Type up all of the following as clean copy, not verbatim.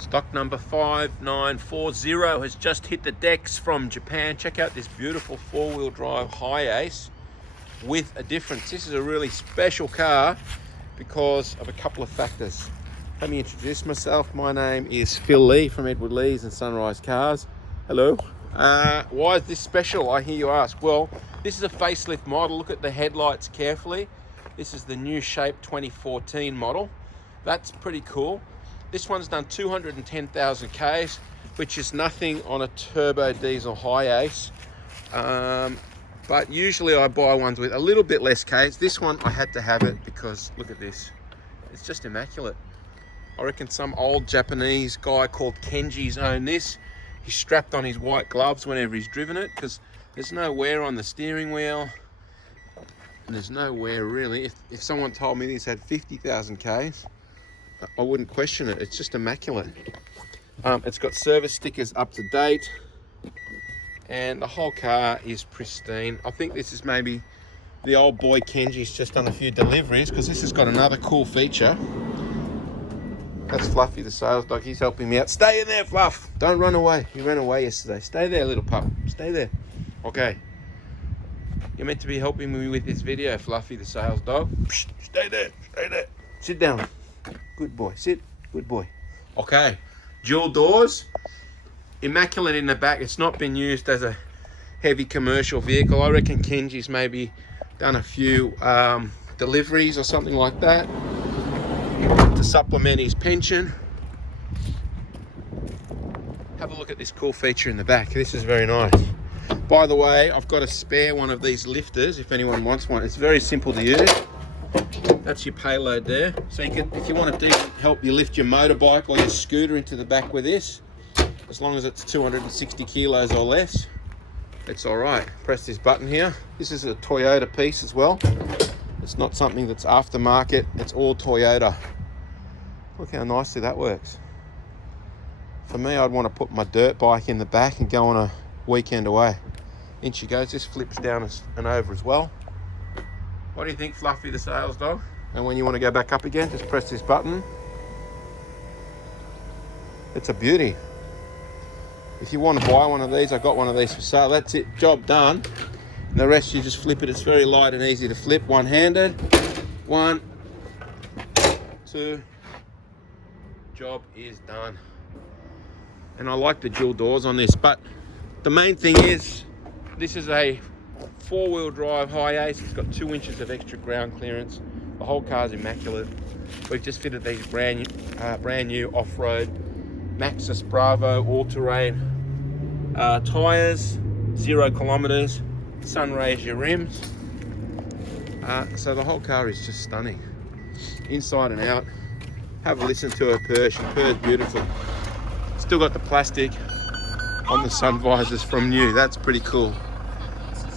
Stock number 5940 has just hit the decks from Japan. Check out this beautiful four-wheel drive Hiace with a difference. This is a really special car because of a couple of factors. Let me introduce myself. My name is Phil Lee from Edward Lee's and SunRIseCars. Hello. Why is this special, I hear you ask? Well, this is a facelift model. Look at the headlights carefully. This is the new shape 2014 model. That's pretty cool. This one's done 210,000 Ks, which is nothing on a turbo diesel Hiace. But usually I buy ones with a little bit less Ks. This one, I had to have it because look at this. It's just immaculate. I reckon some old Japanese guy called Kenji's owned this. He's strapped on his white gloves whenever he's driven it because there's no wear on the steering wheel. And there's no wear really. If someone told me this had 50,000 Ks, I wouldn't question it. It's just immaculate. It's got service stickers up to date and the whole car is pristine. I think this is maybe the old boy Kenji's just done a few deliveries because this has got another cool feature. That's Fluffy the sales dog. He's helping me out. Stay in there, Fluff. Don't run away. You ran away yesterday. Stay there, little pup. Stay there. Okay. You're meant to be helping me with this video, Fluffy the sales dog. Stay there. Stay there. Sit down. Good boy. Sit. Good boy. Okay. Dual doors. Immaculate in the back. It's not been used as a heavy commercial vehicle. I reckon Kenji's maybe done a few deliveries or something like that to supplement his pension. Have a look at this cool feature in the back. This is very nice. By the way, I've got a spare one of these lifters if anyone wants one. It's very simple to use. That's your payload there. So you can, if you want to help you lift your motorbike or your scooter into the back with this, as long as it's 260 kilos or less, it's all right. Press this button here. This is a Toyota piece as well. It's not something that's aftermarket. It's all Toyota. Look how nicely that works. For me, I'd want to put my dirt bike in the back and go on a weekend away. In she goes. This flips down and over as well. What do you think, Fluffy the sales dog? And when you want to go back up again, just press this button. It's a beauty. If you want to buy one of these, I've got one of these for sale. That's it, job done. And the rest you just flip it. It's very light and easy to flip. One-handed. 1, 2. Job is done. And I like the dual doors on this, but the main thing is this is a four-wheel drive Hiace. It's got 2 inches of extra ground clearance. The whole car's immaculate. We've just fitted these brand new off-road Maxxis Bravo all-terrain tyres, 0 kilometers. SunRaise your rims. So the whole car is just stunning, inside and out. Have a listen to her purr. She purrs beautifully. Still got the plastic on the sun visors from new. That's pretty cool.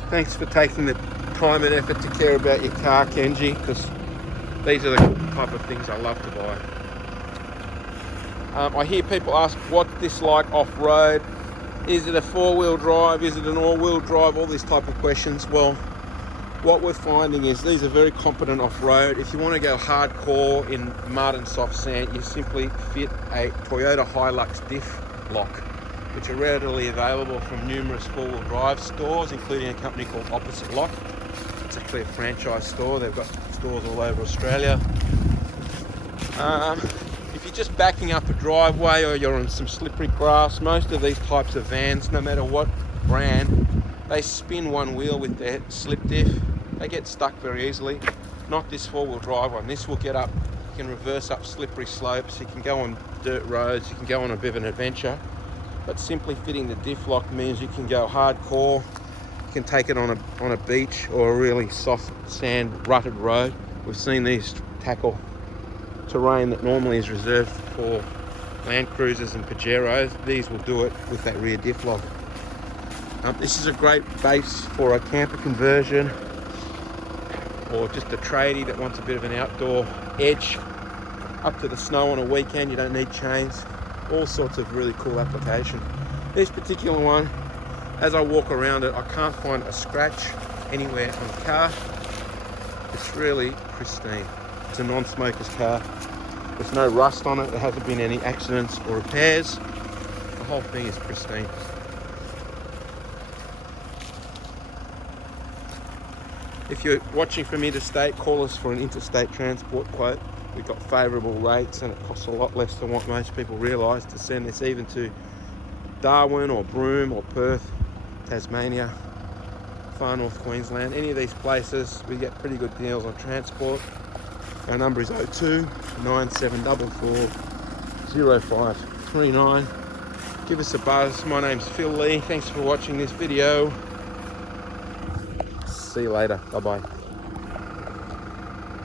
Thanks for taking the time and effort to care about your car, Kenji, because these are the type of things I love to buy. I hear people ask what's this like off-road. Is it a four-wheel drive? Is it an all-wheel drive? All these type of questions. Well, what we're finding is these are very competent off-road. If you want to go hardcore in mud and soft sand, you simply fit a Toyota Hilux diff lock, which are readily available from numerous four-wheel drive stores, including a company called Opposite Lock. It's actually a franchise store. They've got stores all over Australia. If you're just backing up a driveway or you're on some slippery grass, most of these types of vans, no matter what brand, they spin one wheel with their slip diff. They get stuck very easily. Not this four-wheel drive one. This will get up. You can reverse up slippery slopes. You can go on dirt roads. You can go on a bit of an adventure. But simply fitting the diff lock means you can go hardcore. You can take it on a beach or a really soft sand rutted road. We've seen these tackle terrain that normally is reserved for Land Cruisers and Pajeros. These will do it with that rear diff lock. This is a great base for a camper conversion or just a tradie that wants a bit of an outdoor edge. Up to the snow on a weekend, you don't need chains. All sorts of really cool application. This particular one, as I walk around it, I can't find a scratch anywhere on the car. It's really pristine. It's a non-smoker's car. There's no rust on it. There hasn't been any accidents or repairs. The whole thing is pristine. If you're watching from interstate, call us for an interstate transport quote. We've got favourable rates and it costs a lot less than what most people realise to send this even to Darwin or Broome or Perth, Tasmania, far north Queensland. Any of these places, we get pretty good deals on transport. Our number is 02 9744 0539. Give us a buzz. My name's Phil Lee. Thanks for watching this video. See you later. Bye bye.